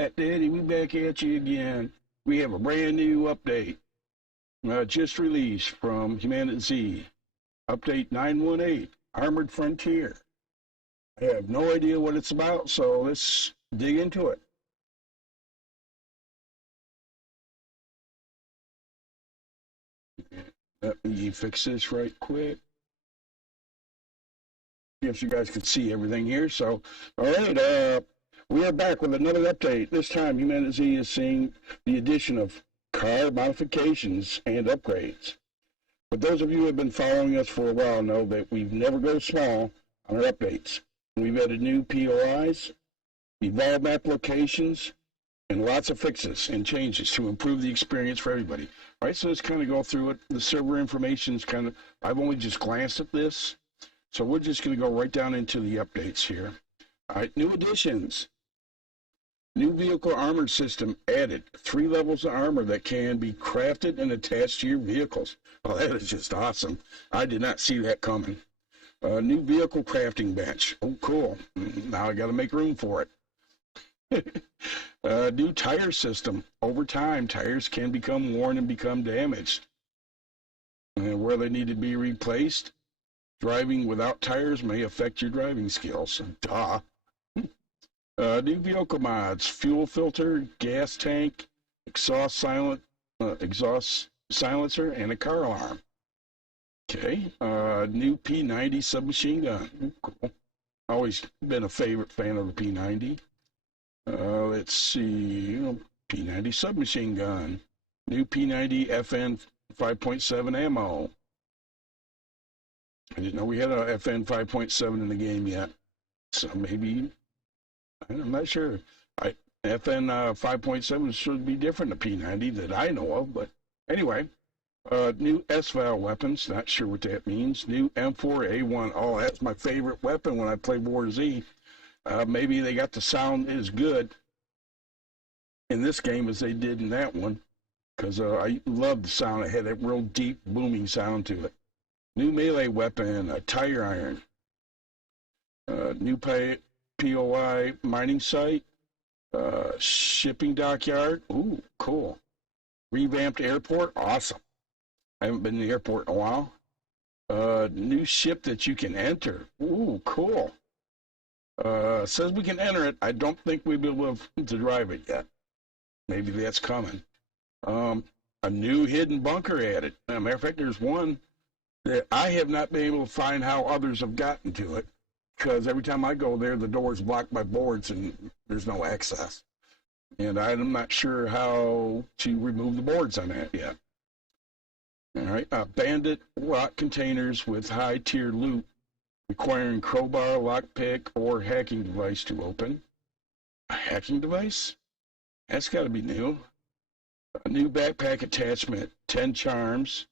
Fat Daddy, we back at you again. We have a brand new update just released from HumanitZ. Update 918, Armored Frontier. I have no idea what it's about, so let's dig into it. Let me fix this right quick. Yes, you guys can see everything here. So, all right, we are back with another update. This time, HumanitZ is seeing the addition of car modifications and upgrades. But those of you who have been following us for a while know that we never go small on our updates. We've added new POIs, evolved map locations, and lots of fixes and changes to improve the experience for everybody. All right, so let's kind of go through it. The server information is kind of, I've only just glanced at this. So we're just going to go right down into the updates here. All right, new additions. New vehicle armor system added. 3 levels of armor that can be crafted and attached to your vehicles. Oh, that is just awesome. I did not see that coming. New vehicle crafting bench. Oh, cool. Now I got to make room for it. New tire system. Over time, tires can become worn and become damaged. And where they need to be replaced, driving without tires may affect your driving skills. Duh. New vehicle mods, fuel filter, gas tank, exhaust silencer, and a car alarm. Okay, new P90 submachine gun. Cool. Always been a favorite fan of the P90. Let's see, P90 submachine gun. New P90 FN 5.7 ammo. I didn't know we had a FN 5.7 in the game yet, so maybe, I'm not sure. FN 5.7 should be different than P90 that I know of, but anyway. New S-Val weapons, not sure what that means. New M4A1, oh, that's my favorite weapon when I play War Z. Maybe they got the sound as good in this game as they did in that one, because I love the sound. It had that real deep, booming sound to it. New melee weapon, a tire iron. New POI mining site. Shipping dockyard. Ooh, cool. Revamped airport. Awesome. I haven't been to the airport in a while. New ship that you can enter. Ooh, cool. Says we can enter it. I don't think we'll be able to drive it yet. Maybe that's coming. A new hidden bunker added. As a matter of fact, there's one that I have not been able to find how others have gotten to it, because every time I go there, the door's blocked by boards and there's no access. And I'm not sure how to remove the boards on that yet. All right, bandit lock containers with high-tier loot requiring crowbar, lockpick, or hacking device to open. A hacking device? That's got to be new. A new backpack attachment, 10 charms,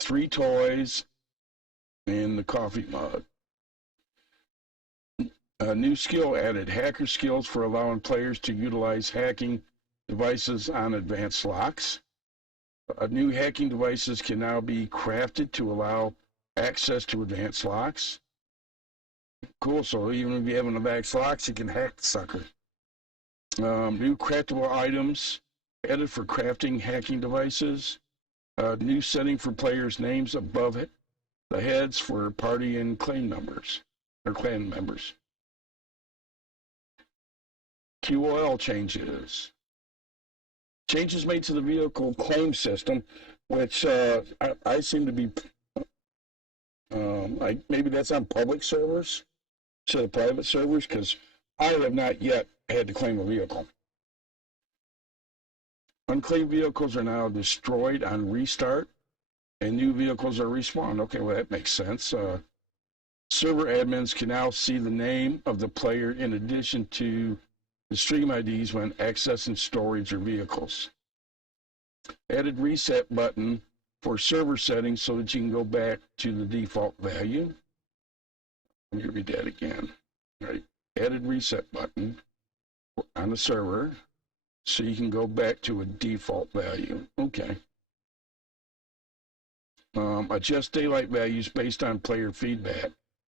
3 toys, and the coffee mug. A new skill added, hacker skills for allowing players to utilize hacking devices on advanced locks. New hacking devices can now be crafted to allow access to advanced locks. Cool, so even if you have an advanced locks, you can hack the sucker. New craftable items added for crafting hacking devices. New setting for players' names above it. The heads for party and clan members. QOL changes. Changes made to the vehicle claim system, which I seem to be, maybe that's on public servers instead of private servers, because I have not yet had to claim a vehicle. Unclaimed vehicles are now destroyed on restart, and new vehicles are respawned. Okay, well, that makes sense. Server admins can now see the name of the player in addition to the stream IDs when accessing storage or vehicles. Added reset button for server settings so that you can go back to the default value. Let me read that again. All right. Added reset button on the server so you can go back to a default value. Okay. Adjust daylight values based on player feedback.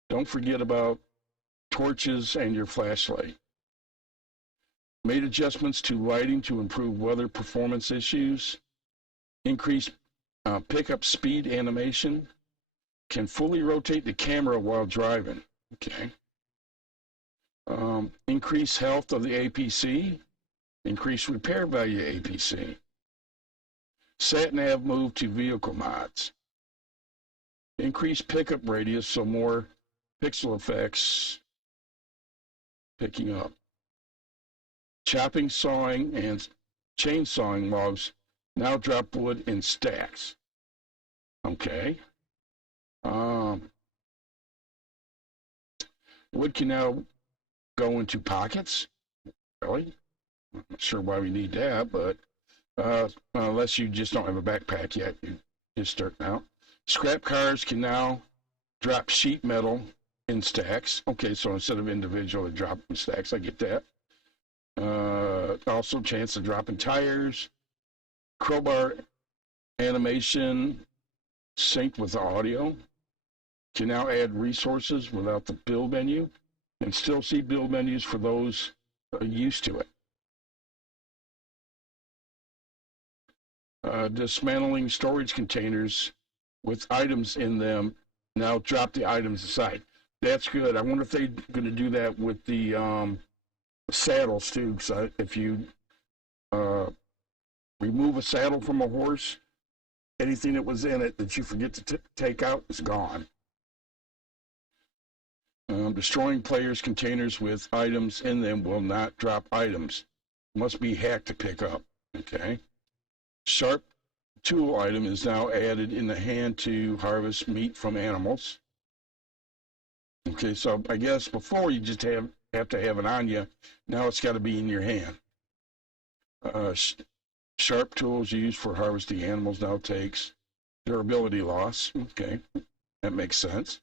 Don't forget about torches and your flashlight. Made adjustments to lighting to improve weather performance issues. Increased pickup speed animation. Can fully rotate the camera while driving. Okay. Increase health of the APC. Increase repair value APC. Sat nav move to vehicle mods. Increase pickup radius so more pixel effects picking up. Chopping, sawing, and chainsawing logs now drop wood in stacks. Okay. Wood can now go into pockets. Really? I'm not sure why we need that, but unless you just don't have a backpack yet, you just starting out. Scrap cars can now drop sheet metal in stacks. Okay, so instead of individual, they drop in stacks. I get that. Also, chance of dropping tires. Crowbar animation synced with the audio. Can now add resources without the build menu, and still see build menus for those used to it. Dismantling storage containers with items in them. Now drop the items aside. That's good. I wonder if they're going to do that with the saddles too. So if you remove a saddle from a horse, anything that was in it that you forget to take out is gone. Destroying players' containers with items in them will not drop items. Must be hacked to pick up. Okay. Sharp tool item is now added in the hand to harvest meat from animals. Okay, so I guess before you just have to have it on you. Now it's got to be in your hand. Sharp tools used for harvesting animals now takes durability loss. Okay, that makes sense.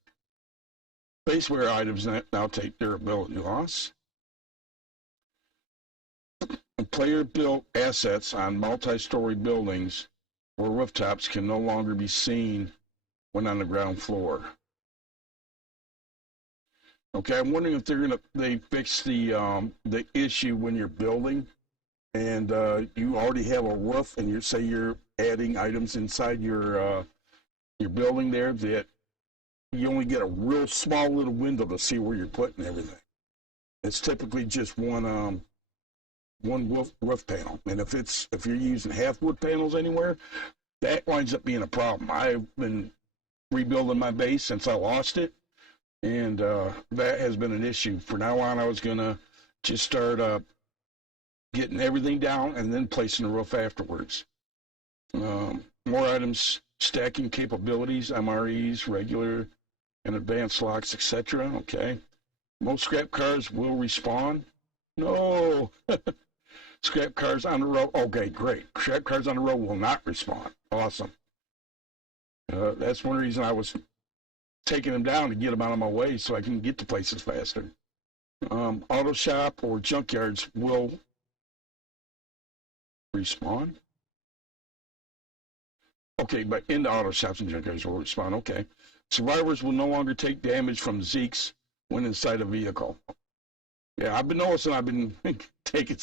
Baseware items now take durability loss. Player-built assets on multi-story buildings or rooftops can no longer be seen when on the ground floor. Okay, I'm wondering if they fix the issue when you're building and you already have a roof and you're adding items inside your building there, that you only get a real small little window to see where you're putting everything. It's typically just one roof panel, and if you're using half wood panels anywhere, that winds up being a problem. I've been rebuilding my base since I lost it, and that has been an issue. From now on, I was gonna just start getting everything down and then placing the roof afterwards. More items stacking capabilities, MREs, regular and advanced locks, etc. Okay. Most scrap cars will respawn. No. Scrap cars on the road. Okay, great. Scrap cars on the road will not respawn. Awesome. That's one reason I was taking them down to get them out of my way so I can get to places faster. Auto shop or junkyards will respawn. Okay, but in the auto shops and junkyards will respawn. Okay. Survivors will no longer take damage from Zeeks when inside a vehicle. Yeah, I've been noticing I've been taking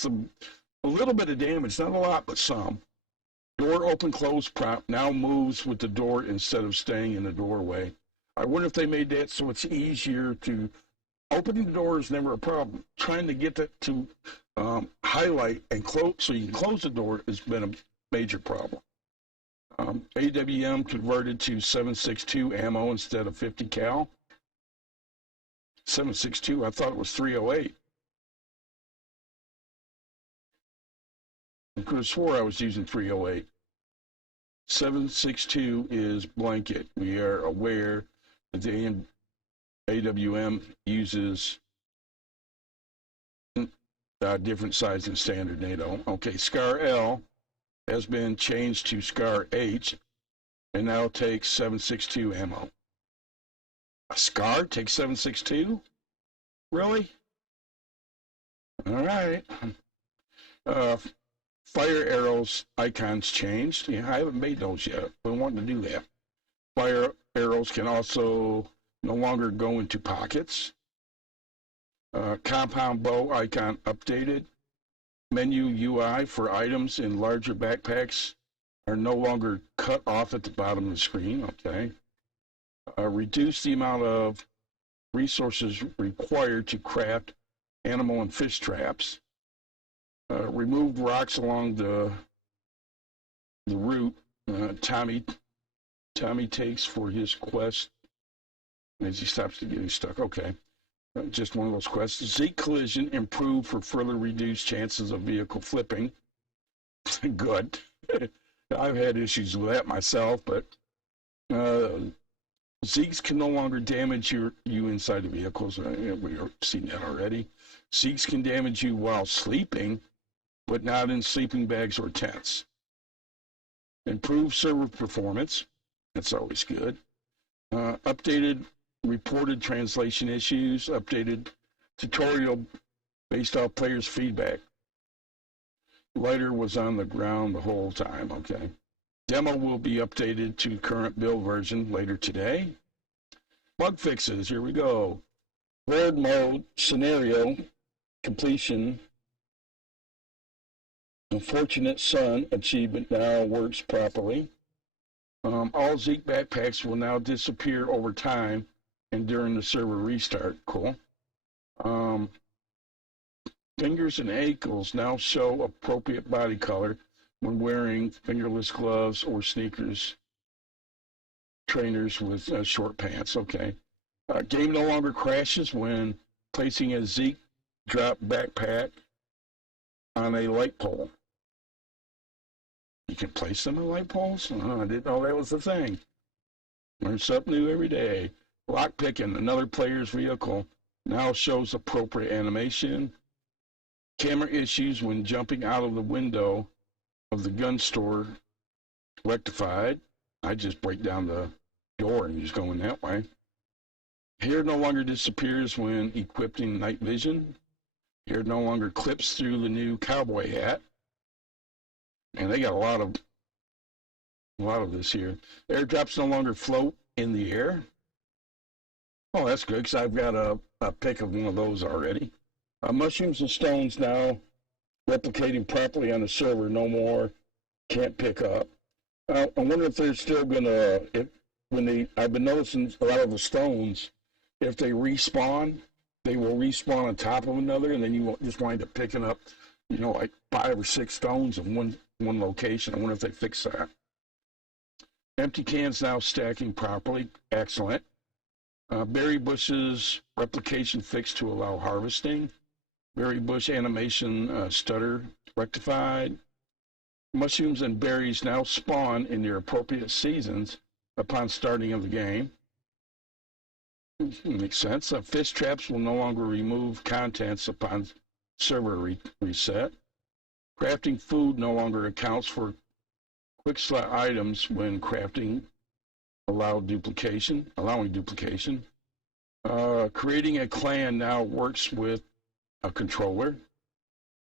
a little bit of damage, not a lot, but some. Door open close prompt now moves with the door instead of staying in the doorway. I wonder if they made that so it's easier to, opening the door is never a problem. Trying to get that to highlight and close so you can close the door has been a major problem. AWM converted to 7.62 ammo instead of 50 cal. 7.62, I thought it was 308. I could have swore I was using 308. 7.62 is blanket. We are aware that the AWM uses different size than standard NATO. Okay, SCAR L has been changed to SCAR H and now takes 7.62 ammo. A SCAR takes 7.62? Really? All right. Fire arrows icons changed. Yeah, I haven't made those yet. Been wanting to do that. Fire arrows can also no longer go into pockets. Compound bow icon updated. Menu UI for items in larger backpacks are no longer cut off at the bottom of the screen. Okay. Reduce the amount of resources required to craft animal and fish traps. Remove rocks along the route Tommy takes for his quest as he stops to get stuck. Okay. Just one of those quests. Zeke collision improved for further reduced chances of vehicle flipping. Good. I've had issues with that myself, but Zeeks can no longer damage you inside the vehicles. We've seen that already. Zeeks can damage you while sleeping, but not in sleeping bags or tents. Improve server performance. That's always good. Updated reported translation issues. Updated tutorial based off players' feedback. Lighter was on the ground the whole time. Okay. Demo will be updated to current build version later today. Bug fixes. Here we go. Horde mode scenario completion. Unfortunate Son achievement now works properly. All Zeke backpacks will now disappear over time and during the server restart. Cool. Fingers and ankles now show appropriate body color when wearing fingerless gloves or sneakers. Trainers with short pants. Okay. Game no longer crashes when placing a Zeke drop backpack on a light pole. You can place them on light poles? I didn't know that was the thing. Learn something new every day. Lockpicking, another player's vehicle, now shows appropriate animation. Camera issues when jumping out of the window of the gun store rectified. I just break down the door and just going that way. Hair no longer disappears when equipping night vision. Hair no longer clips through the new cowboy hat. And they got a lot of this here. Airdrops no longer float in the air. Oh, that's good, because I've got a pic of one of those already. Mushrooms and stones now replicating properly on the server. No more can't pick up. I wonder if they're still gonna, I've been noticing a lot of the stones, if they respawn, they will respawn on top of another, and then you just wind up picking up, like 5 or 6 stones in one location. I wonder if they fix that. Empty cans now stacking properly. Excellent. Berry bushes replication fixed to allow harvesting. Berry bush animation stutter rectified. Mushrooms and berries now spawn in their appropriate seasons upon starting of the game. Makes sense. Fish traps will no longer remove contents upon server reset. Crafting food no longer accounts for quick slot items when crafting, allowing duplication. Creating a clan now works with a controller.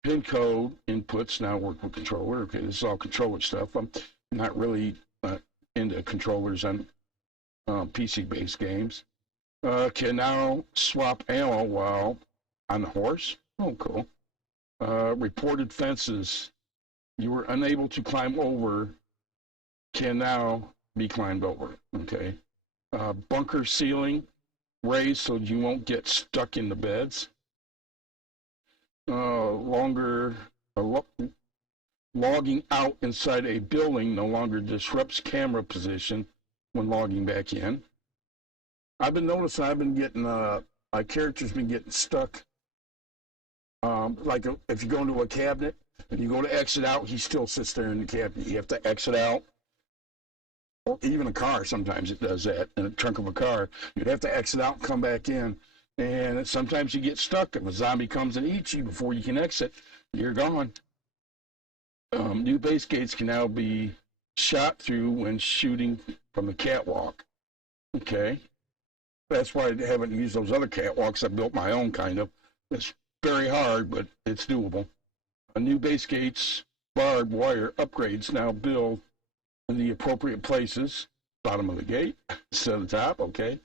Pin code inputs now work with controller. Okay, this is all controller stuff. I'm not really into controllers on PC-based games. Can now swap ammo while on the horse. Oh, cool. Reported fences you were unable to climb over can now be climbed over. Okay. Bunker ceiling raised so you won't get stuck in the beds. Logging out inside a building no longer disrupts camera position when logging back in. I've been noticing I've been getting, my character's been getting stuck. Like if you go into a cabinet and you go to exit out, he still sits there in the cabinet. You have to exit out. Or even a car, sometimes it does that. In the trunk of a car, you'd have to exit out and come back in. And sometimes you get stuck. If a zombie comes and eats you before you can exit, you're gone. New base gates can now be shot through when shooting from the catwalk. Okay. That's why I haven't used those other catwalks. I built my own, kind of. It's very hard, but it's doable. New base gates, barbed wire upgrades now build in the appropriate places. Bottom of the gate instead of the top. Okay.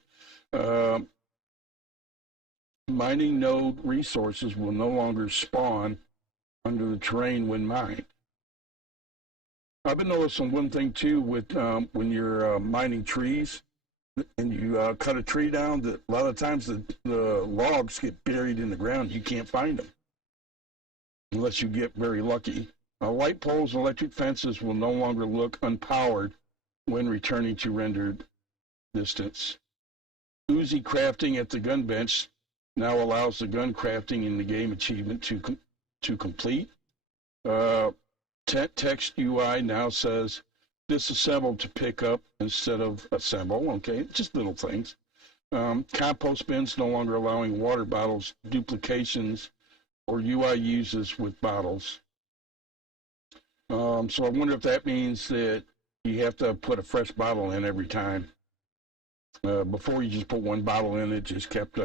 Mining node resources will no longer spawn under the terrain when mined. I've been noticing one thing too with when you're mining trees and you cut a tree down, that a lot of times the logs get buried in the ground. You can't find them unless you get very lucky. Light poles and electric fences will no longer look unpowered when returning to rendered distance. Uzi crafting at the gun bench now allows the gun crafting in the game achievement to complete. Uh, Text UI now says disassemble to pick up instead of assemble. Okay, just little things. Compost bins no longer allowing water bottles duplications or UI uses with bottles. So I wonder if that means that you have to put a fresh bottle in every time. Before you just put one bottle in, it just kept,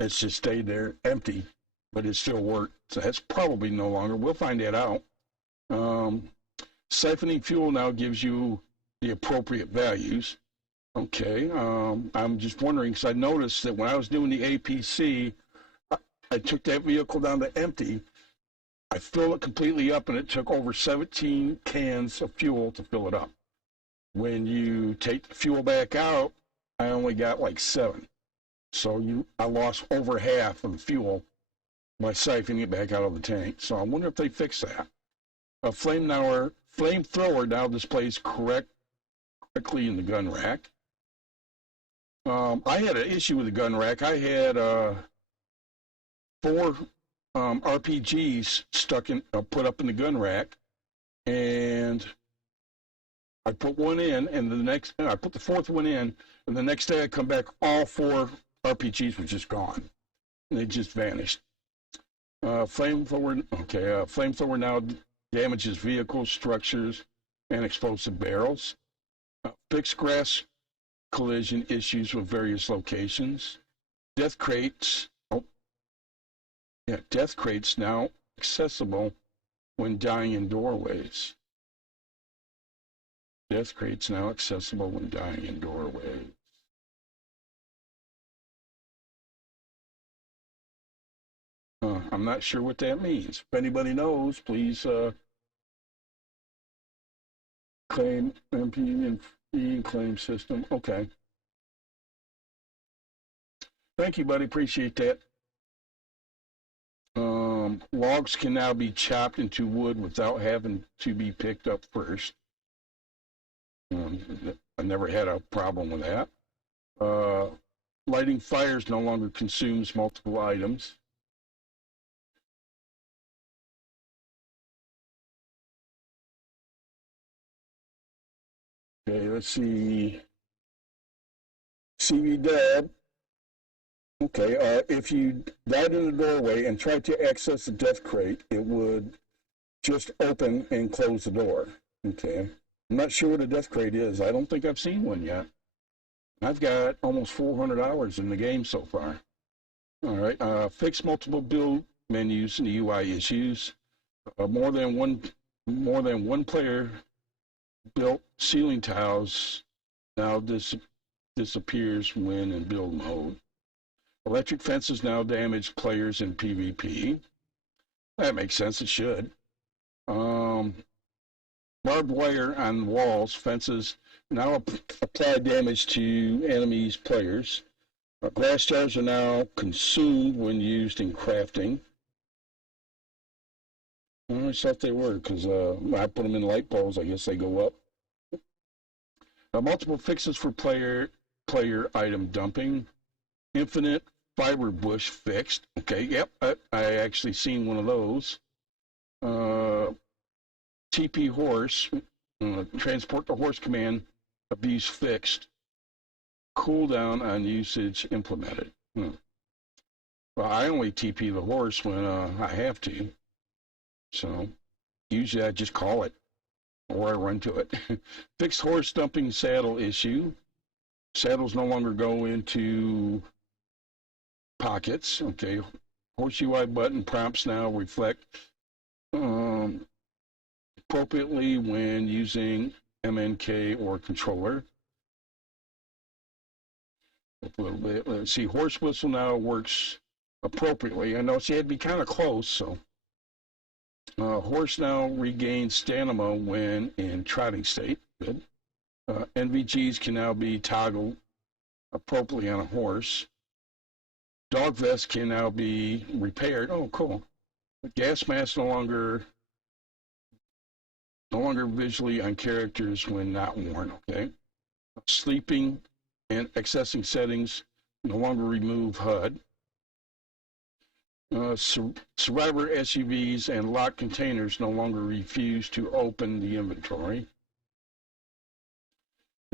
it's just stayed there empty, but it still worked. So that's probably no longer. We'll find that out. Siphoning fuel now gives you the appropriate values. Okay, I'm just wondering because I noticed that when I was doing the APC, I took that vehicle down to empty. I filled it completely up, and it took over 17 cans of fuel to fill it up. When you take the fuel back out, I only got like 7. So I lost over half of the fuel by siphoning it back out of the tank. So I wonder if they fix that. A flamethrower now displays correctly in the gun rack. I had an issue with the gun rack. I had 4 RPGs put up in the gun rack, and I put one in, and I put the 4th one in, and the next day I come back, all 4 RPGs were just gone. They just vanished. Flamethrower now damages vehicles, structures, and explosive barrels. Fixed grass collision issues with various locations. Death crates now accessible when dying in doorways. Death crates now accessible when dying in doorways. I'm not sure what that means. If anybody knows, please claim MP and claim system. Okay. Thank you, buddy. Appreciate that. Logs can now be chopped into wood without having to be picked up first. I never had a problem with that. Lighting fires no longer consumes multiple items. Okay, let's see. CV Deb. Okay, if you died in the doorway and tried to access the death crate, it would just open and close the door. Okay. I'm not sure what a death crate is. I don't think I've seen one yet. I've got almost 400 hours in the game so far. All right. Fix multiple build menus and UI issues. More than one player built ceiling tiles now disappears when in build mode. Electric fences now damage players in PvP. That makes sense. It should. Barbed wire on walls, fences now apply damage to enemies, players. Glass jars are now consumed when used in crafting. I always thought they were because I put them in light poles. I guess they go up. Multiple fixes for player item dumping. Infinite fiber bush fixed. Okay, yep, I actually seen one of those. TP horse, transport the horse command, abuse fixed. Cooldown on usage implemented. Well, I only TP the horse when I have to. So usually I just call it or I run to it. Fixed horse dumping saddle issue. Saddles no longer go into pockets. Okay. Horse UI button prompts now reflect appropriately when using MNK or controller. A little bit. Let's see. Horse whistle now works appropriately. I know she had to be kind of close, so Horse now regains stamina when in trotting state. Good. NVGs can now be toggled appropriately on a horse. Dog vest can now be repaired. Oh, cool. But gas mask no longer visually on characters when not worn. Okay. Sleeping and accessing settings no longer remove HUD. Survivor SUVs and locked containers no longer refuse to open the inventory.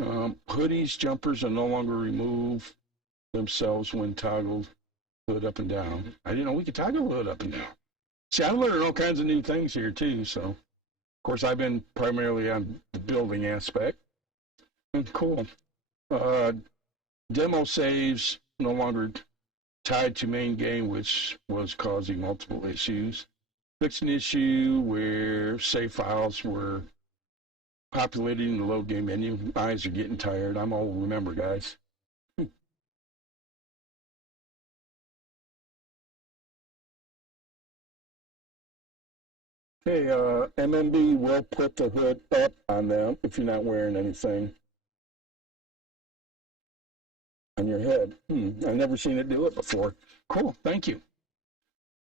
Hoodies, jumpers are no longer remove themselves when toggled hood up and down. I didn't know we could toggle hood up and down. See, I'm learning all kinds of new things here too. So, of course, I've been primarily on the building aspect. Cool. Demo saves no longer tied to main game, which was causing multiple issues. Fixed an issue where save files were populated in the load game menu. My eyes are getting tired. I'm old, remember, guys. Okay, MMB will put the hood up on them if you're not wearing anything on your head. I've never seen it do it before. Cool, thank you.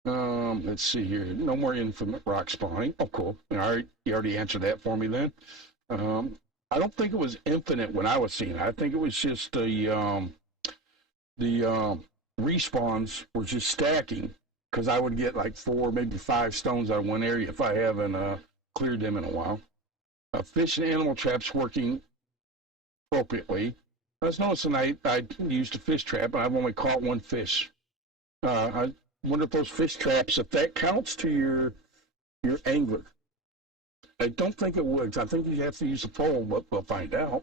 Let's see here. No more infinite rock spawning. Oh, cool. All right, you already answered that for me then. I don't think it was infinite when I was seeing it. I think it was just the respawns were just stacking because I would get like 4, maybe 5 stones out of one area if I haven't cleared them in a while. Fish and animal traps working appropriately. I was noticing I used a fish trap and I've only caught one fish. I wonder if those fish traps, if that counts to your angler. I don't think it would. I think you have to use a pole, but we'll find out.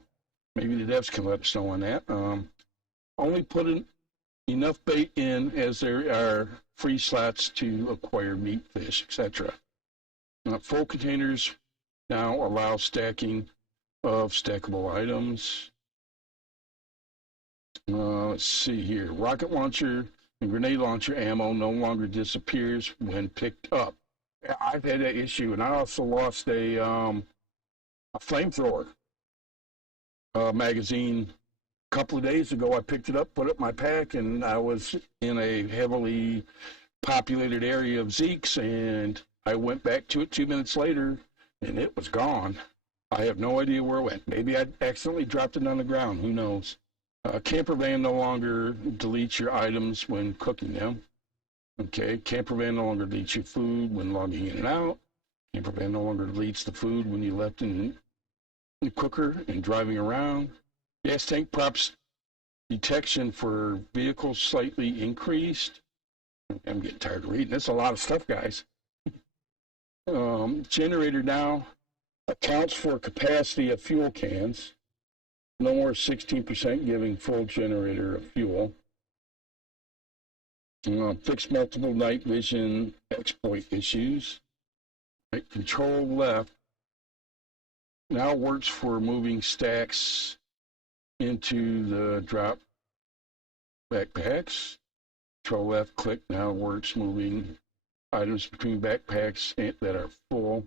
Maybe the devs can let us know on that. Only put enough bait in as there are free slots to acquire meat, fish, etc. Full containers now allow stacking of stackable items. Let's see here. Rocket launcher and grenade launcher ammo no longer disappears when picked up. I've had that issue, and I also lost a flamethrower magazine a couple of days ago. I picked it up, put it in my pack, and I was in a heavily populated area of Zeke's, and I went back to it 2 minutes later, and it was gone. I have no idea where it went. Maybe I accidentally dropped it on the ground. Who knows? Camper van no longer deletes your items when cooking them. Okay, camper van no longer deletes your food when logging in and out. Camper van no longer deletes the food when you left in the cooker and driving around. Gas tank props detection for vehicles slightly increased. I'm getting tired of reading. That's a lot of stuff, guys. Generator now accounts for capacity of fuel cans. No more 16% giving full generator of fuel. Fix multiple night vision exploit issues. Right, control left now works for moving stacks into the drop backpacks. Control left click now works moving items between backpacks that are full,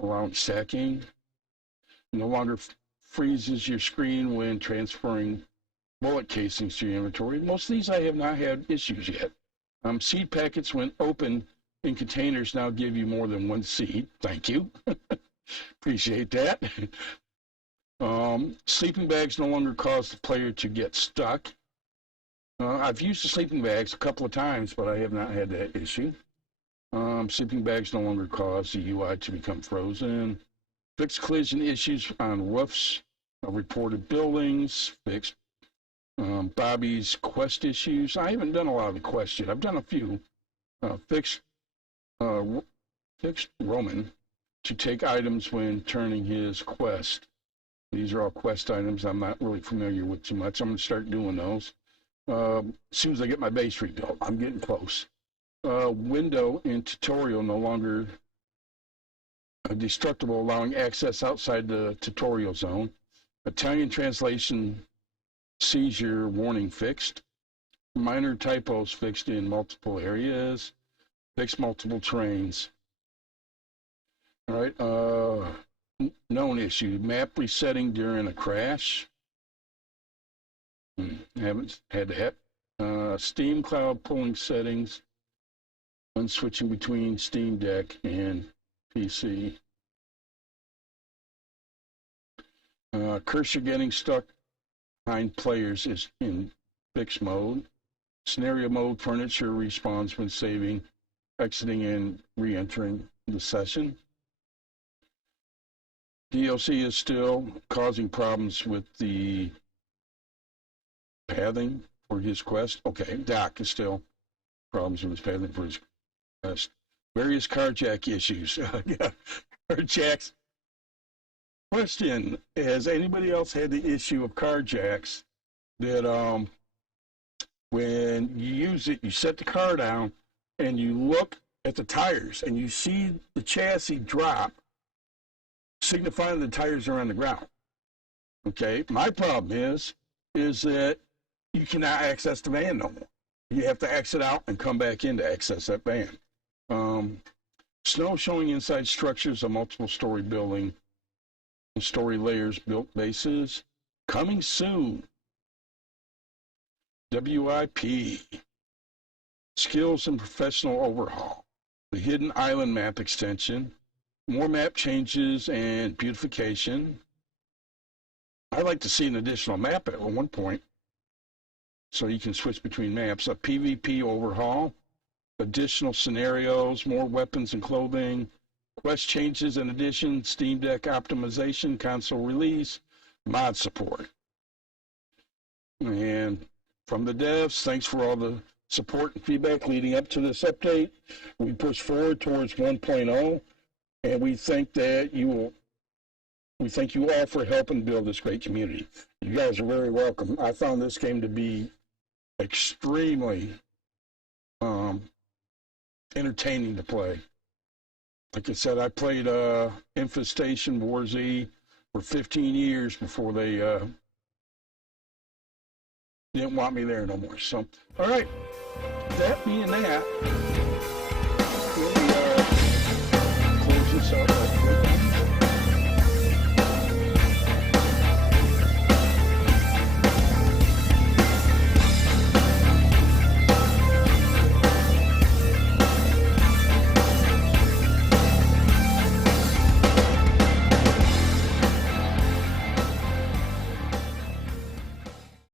allowing stacking. No longer freezes your screen when transferring bullet casings to your inventory. Most of these I have not had issues yet. Seed packets, when open in containers, now give you more than one seed. Thank you. Appreciate that. Sleeping bags no longer cause the player to get stuck. I've used the sleeping bags a couple of times, but I have not had that issue. Sleeping bags no longer cause the UI to become frozen. Fix collision issues on roofs of reported buildings. Fix Bobby's quest issues. I haven't done a lot of the quests yet. I've done a few. Fixed Roman to take items when turning his quest. These are all quest items I'm not really familiar with too much. I'm going to start doing those as soon as I get my base rebuilt. I'm getting close. Window in tutorial no longer destructible, allowing access outside the tutorial zone. Italian translation seizure warning fixed. Minor typos fixed in multiple areas. Fixed multiple terrains. All right. Known issue: map resetting during a crash. Haven't had that. Steam Cloud pulling settings when switching between Steam Deck and PC. Cursor getting stuck behind players is in fixed mode. Scenario mode furniture respawns when saving, exiting, and re-entering the session. DLC is still causing problems with the pathing for his quest. Okay, Doc is still problems with his pathing for his quest. Various carjack issues. Carjacks. Question: has anybody else had the issue of carjacks that when you use it, you set the car down and you look at the tires and you see the chassis drop, signifying the tires are on the ground? Okay, my problem is that you cannot access the van no more. You have to exit out and come back in to access that van. Snow showing inside structures of multiple story building, story layers, built bases. Coming soon. WIP. Skills and professional overhaul. The hidden island map extension. More map changes and beautification. I'd like to see an additional map at one point so you can switch between maps. A PvP overhaul. Additional scenarios, more weapons and clothing, quest changes and additions, Steam Deck optimization, console release, mod support. And from the devs, thanks for all the support and feedback leading up to this update. We push forward towards 1.0, and we thank you all for helping build this great community. You guys are very welcome. I found this game to be extremely entertaining to play. Like I said, I played Infestation War Z for 15 years before they didn't want me there no more. So, all right, that being that,